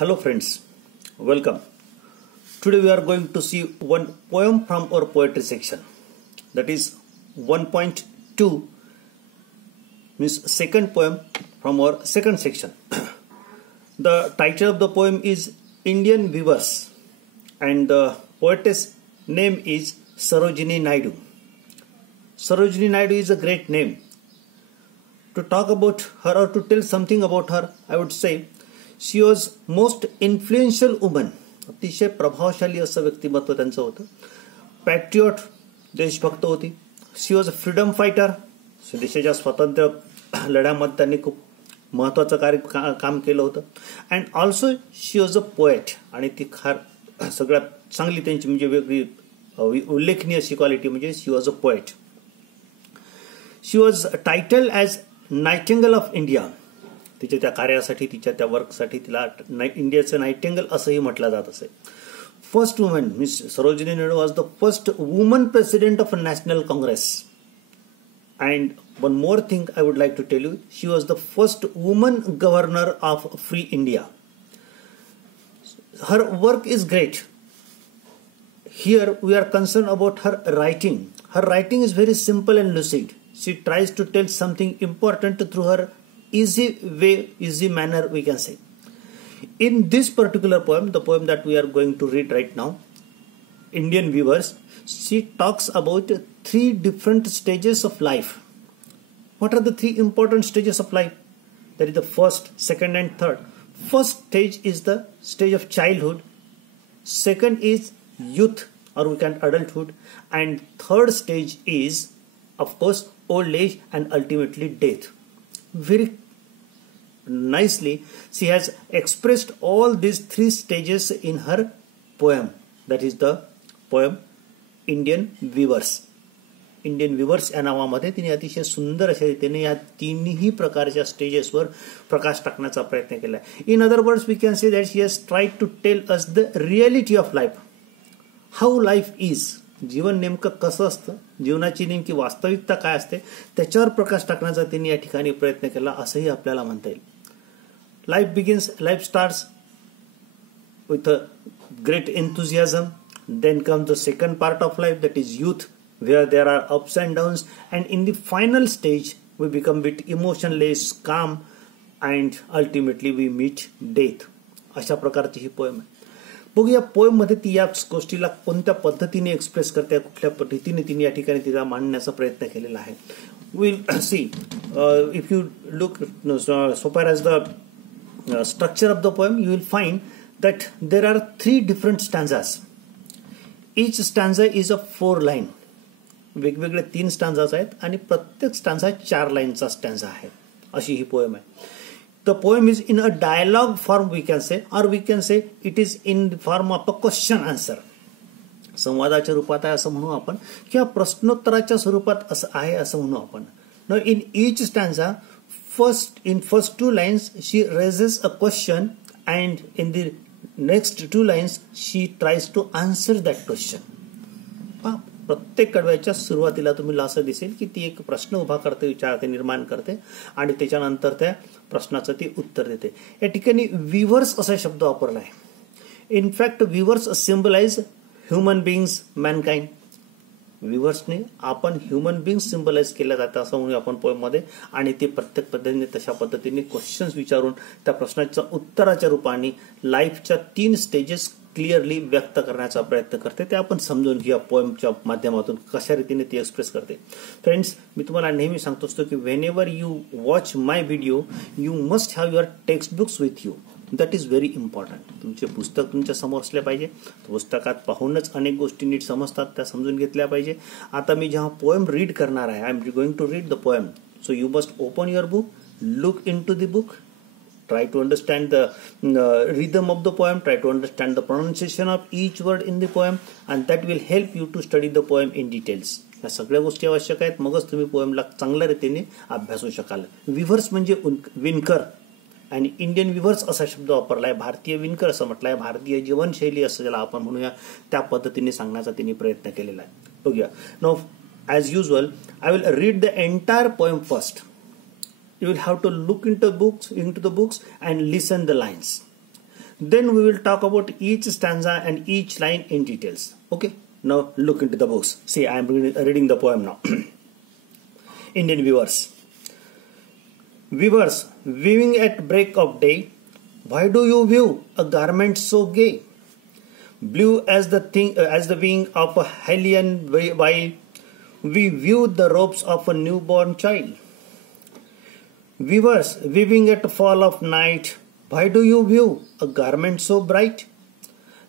Hello friends, welcome. Today we are going to see one poem from our poetry section. That is 1.2 means second poem from our second section. The title of the poem is Indian Weavers and the poetess name is Sarojini Naidu. Sarojini Naidu is a great name. To talk about her or to tell something about her, I would say she was most influential woman. अतिशय प्रभावशाली असं व्यक्तिमत्व त्यांचं होतं. Patriot, देशभक्त होती. शी was a freedom fighter. देशाच्या स्वातंत्र्य लढ्यामध्ये त्यांनी खूप महत्त्वाचं काम केलं होतं. And also she was a poet. आणि ती फार सगळ्यात चांगली त्यांची म्हणजे वेगळी उल्लेखनीय अशी क्वालिटी म्हणजे she was a poet. She was title as nightingale of India. तिच्या त्या कार्यासाठी तिच्या त्या वर्कसाठी तिला इंडियाचं नायटिंगल असंही म्हटलं जात असे. First woman Miss Sarojini Naidu was the first woman president of National Congress. And one more thing I would like to tell you, she was the first woman governor of free India. Her work is great. Here we are concerned about her writing. Her writing is very simple and lucid. She tries to tell something important through her easy way, easy manner, we can say. In this particular poem, the poem that we are going to read right now, Indian Weavers, she talks about three different stages of life. What are the three important stages of life? That is the first, second and third. First stage is the stage of childhood. Second is youth or we can adulthood, and third stage is of course old age and ultimately death. Very nicely she has expressed all these three stages in her poem. That is the poem Indian Weavers. Indian weavers या नावामध्ये तिने अतिशय सुंदर अशा रीतीने या तिन्ही प्रकारच्या स्टेजेसवर प्रकाश टाकण्याचा प्रयत्न केला. In other words we can say that she has tried to tell us the reality of life. How life is. जीवन नेमकं कसं असतं, जीवनाची नेमकी वास्तविकता काय असते त्याच्यावर प्रकाश टाकण्याचा तिने या ठिकाणी प्रयत्न केला असंही आपल्याला म्हणता येईल. Life starts with a great enthusiasm. Then comes the second part of life, that is youth, where there are ups and downs, and in the final stage we become bit emotionless, calm, and ultimately we meet death. अशा प्रकारची ही poem आहे. बघूया poem मध्ये ती या गोष्टीला कोणत्या पद्धतीने एक्सप्रेस करते, कुठल्या रीतीने तिने या ठिकाणी तिला मांडण्याचा प्रयत्न केलेला आहे. Will see if you look so far as the structure of the poem, you will find that there are three different stanzas. Each stanza is of 4 line. वेगवेगळे 3 स्टांजाज आहेत आणि प्रत्येक स्टांजा 4 लाईनचा स्टांजा आहे. अशी ही पोएम आहे. The poem is in a dialogue form we can say, और we can say it is in form of a question answer. संवादाच्या रूपात आहे असं म्हणू आपण, किंवा प्रश्नोत्तराच्या स्वरूपात असं आहे असं म्हणू आपण. No in each stanza first 2 lines she raises a question and in the next 2 lines she tries to answer that question. प्रत्येक कडव्याच्या सुरुवातीला तुम्हाला असं दिसेल की ती एक प्रश्न उभा करते, विचारते, निर्माण करते आणि त्याच्यानंतर त्या प्रश्नाचं ती उत्तर देते. या ठिकाणी विवर्स असा शब्द वापरला आहे. In fact weavers symbolize human beings, mankind. विवर्सने आपण ह्युमन बिंग्स सिम्बलाइज केल्या जातं असं म्हणून आपण पोएममध्ये, आणि ते प्रत्येक पद्धतीने तशा पद्धतीने क्वेश्चन्स विचारून त्या प्रश्नाच्या उत्तराच्या रूपाने लाईफच्या 3 स्टेजेस क्लिअरली व्यक्त करण्याचा प्रयत्न करते. ते आपण समजून घेऊया पोएमच्या माध्यमातून कशा रीतीने ती एक्सप्रेस करते. फ्रेंड्स, मी तुम्हाला नेहमी सांगतो असतो की Wien ever you watch my video you must have your text books with you. That is very important. तुमचे पुस्तक तुमच्या समोर असले पाहिजे. पुस्तकात पाहूनच अनेक गोष्टी नीट समजतात, त्या समजून घेतल्या पाहिजे. आता मी जेव्हा पोएम रीड करणार आहे, I am going to read the poem, so you must open your book, look into the book, try to understand the rhythm of the poem, try to understand the pronunciation of each word in the poem, and that will help you to study the poem in details. या सगळ्या गोष्टी आवश्यक आहेत, मगच तुम्ही पोएमला चांगल्या रीतीने अभ्यासू शकाल. विव्हर्स म्हणजे विणकर, आणि इंडियन विव्हर्स असा शब्द वापरला आहे. भारतीय विणकर असं म्हटलं आहे. भारतीय जीवनशैली असं ज्याला आपण म्हणूया त्या पद्धतीने सांगण्याचा त्यांनी प्रयत्न केलेला आहे. बघूया. Now as usual I will read the entire poem first. You will have to look into the books and listen the lines. Then we will talk about each stanza and each line in details. Okay, now look into the books. See, I am reading the poem now. Indian viewers. Weavers, weaving at break of day, why do you weave a garment so gay? Blue as the wing of a Helian while we view the robes of a newborn child. Weavers, weaving at fall of night, why do you weave a garment so bright?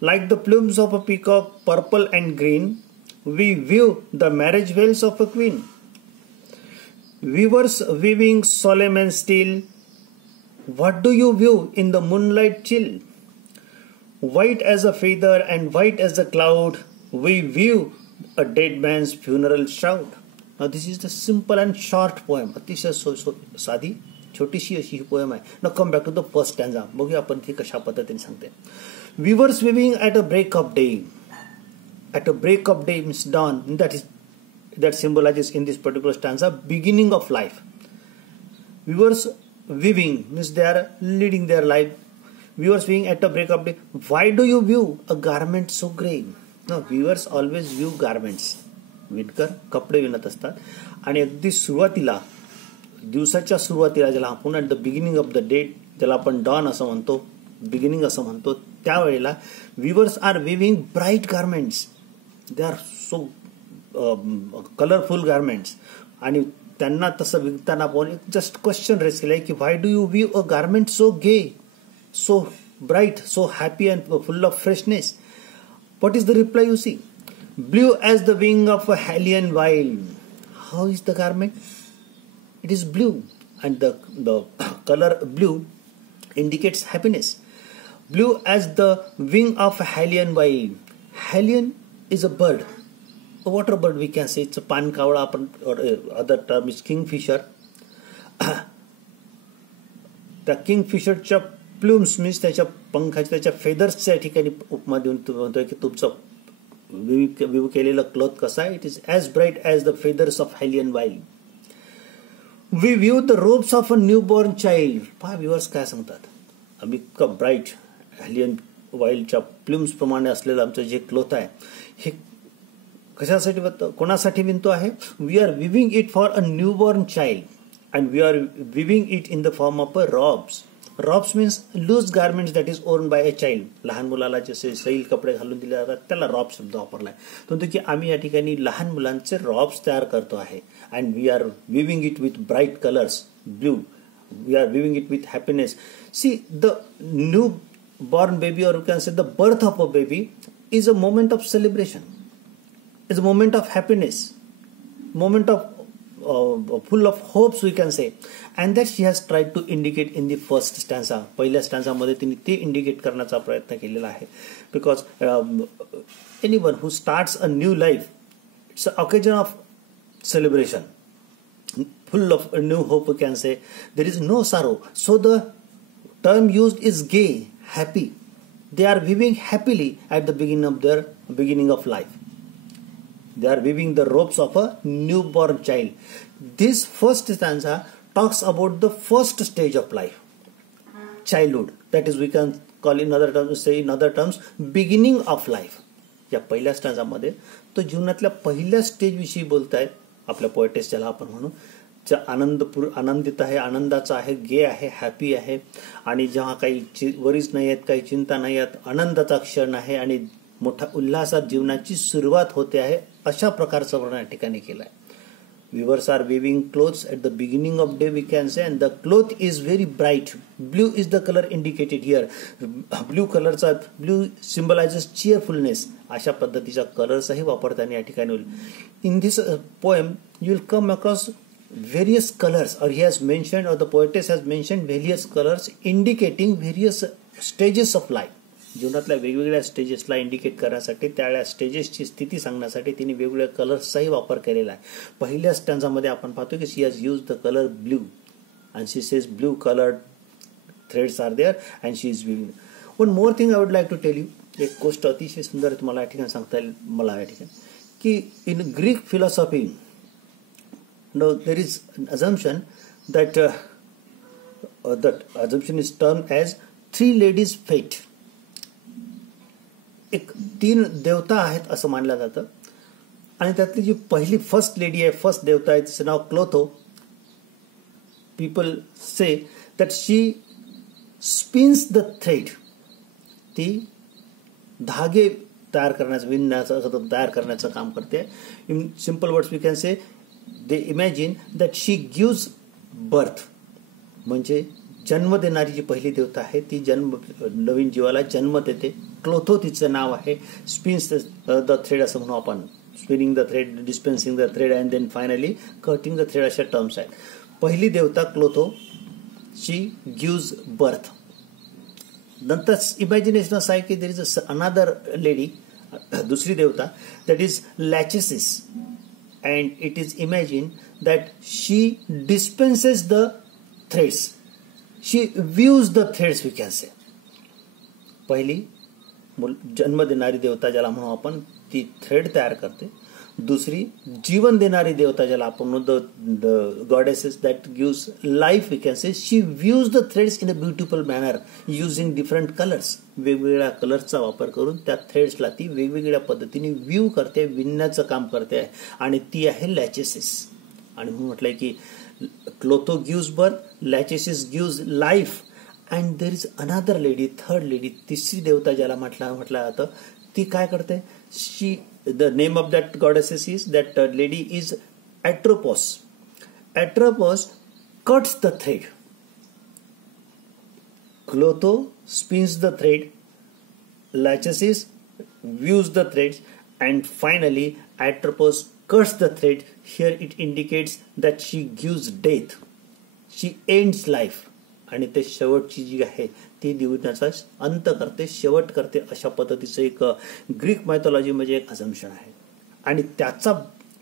Like the plumes of a peacock, purple and green, we weave the marriage veils of a queen. Weavers weaving solemn and still, what do you weave in the moonlight chill? White as a feather and white as a cloud, we weave a dead man's funeral shroud. Now this is the simple and short poem. अतिशय साधी छोटीशी अशी ही poem आहे. Now come back to the first stanza. बघूया आपण ती कशा पद्धतीने सांगते. Weavers weaving at a break of day. At a break of day means dawn. That symbolizes in this particular stanza beginning of life. Weavers weaving means they are leading their life. Weavers weaving at a break of day. Why do you weave a garment so grey? No, weavers always weave garments. विणकर कपडे विणत असतात आणि अगदी सुरुवातीला दिवसाच्या सुरुवातीला ज्याला आपण at the beginning of the day ज्याला आपण डॉन असं म्हणतो बिगिनिंग असं म्हणतो त्यावेळेला weavers are weaving bright garments. They are so colourful garments आणि त्यांना तसं विकताना आपण जस्ट क्वेश्चन रेस केलाय की why do you weave a garment so gay so bright so happy and full of freshness. What is the reply you see? Blue as the wing of a halcyon wild. How is the garment? It is blue and the colour blue indicates happiness. Blue as the wing of a Halian whale. Halian is a bird, a water bird we can say. It's a pankavla, or other term is kingfisher. त्या किंगफिशरच्या plumes means त्याच्या पंखाच्या त्याच्या फेदर्सच्या ठिकाणी उपमा देऊन तुम्ही म्हणतोय की तुमचं विव केलेलं क्लॉथ कसा आहे? It is as bright as the feathers of halcyon wild. We view the robes of a new born child. पहा व्ह्युअर्स काय सांगतात, आम्ही इतकं ब्राईट हॅलियन वाईल्डच्या प्लूम्स प्रमाणे असलेलं आमचं जे क्लॉथ आहे हे कशासाठी कोणासाठी विणतो आहे? We are weaving it for a new born child and we are weaving it in the form of a robes. Robes means loose garments that is worn by a child. लहान मुलाला जसे सैल कपडे घालून दिले जातात त्याला रॉब शब्द वापरलाय. तो की आम्ही या ठिकाणी लहान मुलांचे रॉब्स तयार करतो आहे. And we are weaving it with bright colours blue. We are weaving it with happiness. See the new born baby, or you can say the birth of a baby, is a moment of celebration, is a moment of happiness, moment of full of hopes we can say, and that she has tried to indicate in the first stanza. पहिल्या स्टॅन्झा मध्ये तिने ते indicate करण्याचा प्रयत्न केलेला आहे. Because anyone who starts a new life, it's an occasion of celebration, full of a new hope we can say. There is no sorrow, so the term used is gay, happy. They are weaving happily at the beginning of life. They are weaving the robes of a newborn child. This first stanza talks about the first stage of life, childhood. That is, we can call in other terms, beginning of life. या पहिल्या स्टॅन्झा मध्ये तो जीवनातल्या पहिल्या stage विषयी बोलतायत. आपल्या poetess ज्याला आपण म्हणू, आनंदित आहे, आनंदाचा आहे, गे आहे, हॅपी आहे आणि जेव्हा काही वरीज नाही आहेत, काही चिंता नाही आहेत, आनंदाचा क्षण आहे आणि मोठा उल्हासात जीवनाची सुरुवात होते आहे, अशा प्रकारचं वर्णन या ठिकाणी केलं आहे. Weavers are weaving clothes at the beginning of day we can say, and the cloth is very bright. Blue is the color indicated here. Blue symbolizes cheerfulness. अशा पद्धतीचा कलर्सही वापरताना या ठिकाणी होईल. In this poem you will come across various colors, or he has mentioned, or the poetess has mentioned various colors indicating various stages of life. जीवनातल्या वेगवेगळ्या स्टेजेसला indicate करण्यासाठी, त्या स्टेजेसची स्थिती सांगण्यासाठी तिने वेगवेगळ्या कलर्सचाही वापर केलेला आहे. पहिल्या स्टॅन्झामध्ये आपण पाहतो की she has use the colour blue and she says blue coloured threads are there and she is weaving. One more thing I would like to tell you. एक गोष्ट अतिशय सुंदर तुम्हाला या ठिकाणी सांगता येईल मला या ठिकाणी की in Greek philosophy now there is an assumption that that assumption is termed as three ladies fate. एक 3 देवता आहेत असं मानलं जातं आणि त्यातली जी पहिली फर्स्ट लेडी आहे, फर्स्ट देवता आहे, तिचं नाव Clotho. People say that she spins the thread. ती धागे तयार करण्याचं, विणण्याचं, तयार करण्याचं काम करते. In simple words we can say they imagine that she gives birth. म्हणजे जन्म देणारी जी पहिली देवता आहे ती नवीन जीवाला जन्म देते. क्लोथो तिचं नाव आहे. स्पिन्स द थ्रेड असं म्हणू आपण. Spinning the thread, dispensing the thread and then finally cutting the thread अशा टर्म्स आहेत. पहिली देवता क्लोथो, शी गिव्स बर्थ. नंतर इमॅजिनेशन असं आहे की देर इज अनदर लेडी, दुसरी देवता, that is Lachesis. And it is imagine that she dispenses the threads. She views the threads we can say. पहिली जन्म देणारी देवता ज्याला म्हणू आपण, ती थ्रेड तयार करते. दुसरी जीवन देणारी देवता ज्याला आपण म्हणू, the goddesses that gives life we can say. She views the threads in a beautiful manner using different colours. वेगवेगळ्या कलर्सचा वापर करून त्या थ्रेड्सला ती वेगवेगळ्या पद्धतीने व्ह्यू करते, विणण्याचं काम करते आणि ती आहे लॅचेसिस. आणि म्हणून म्हटलंय की Clotho gives birth, Lachesis gives life and there is another lady, third lady, तिसरी देवता ज्याला म्हटलं जातं. ती काय करते? She, the name of that goddesses is, that lady is Atropos. Atropos cuts the thread. Clotho spins the thread, Lachesis views the threads and finally Atropos cuts the thread. Here it indicates that she gives death. She ends life. आणि ते शेवटची जी आहे ती जीवनाचा अंत करते, शेवट करते. अशा पद्धतीचं एक ग्रीक मायथॉलॉजी म्हणजे एक अझम्पशन आहे आणि त्याचा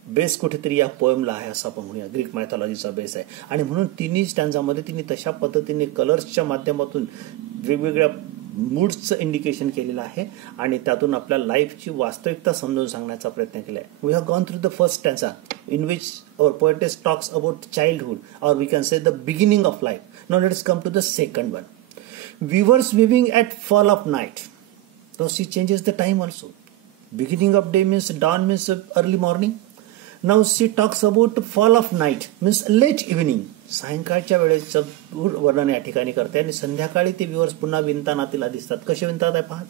बेस कुठेतरी या पोएमला आहे असं आपण म्हणूया. ग्रीक मायथॉलॉजीचा बेस आहे आणि म्हणून तिन्ही स्टॅन्झामध्ये तिने तशा पद्धतीने कलर्सच्या माध्यमातून वेगवेगळ्या मूड्सचं इंडिकेशन केलेलं आहे आणि त्यातून आपल्या लाईफची वास्तविकता समजून सांगण्याचा प्रयत्न केला आहे. We have gone through the first stanza in which our poetess talks about childhood और we can say the beginning of life. Now let's come to the second one. Weavers weaving at fall of night. Now she changes the time also. Beginning of day means dawn means early morning. Now she talks about fall of night means late evening. सायंकाळच्या वेळेचं वर्णन या ठिकाणी करते आणि संध्याकाळी ते weavers पुन्हा विणताना तिला दिसतात. कसे विणतात आहे पहा.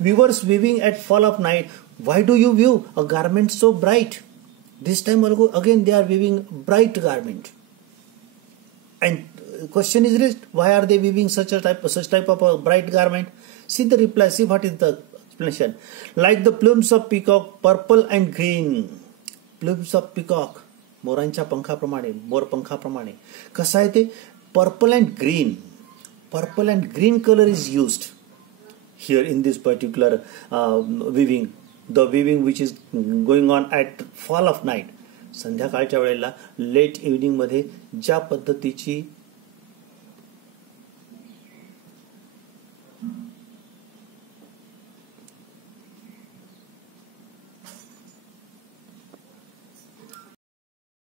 Weavers weaving at fall of night. Why do you weave a garment so bright? This time again they are weaving bright garment. And question is raised, why are they weaving such type of a bright garment? See the reply, see what is the explanation. Like the plumes of peacock, purple and green. Plumes of peacock, मोरांच्या पंखाप्रमाणे, मोर पंखाप्रमाणे. कसं आहे ते? Purple and green. Purple and green colour is used here in this particular weaving. The weaving which is going on at fall of night. संध्याकाळच्या वेळेला late evening मध्ये ज्या पद्धतीची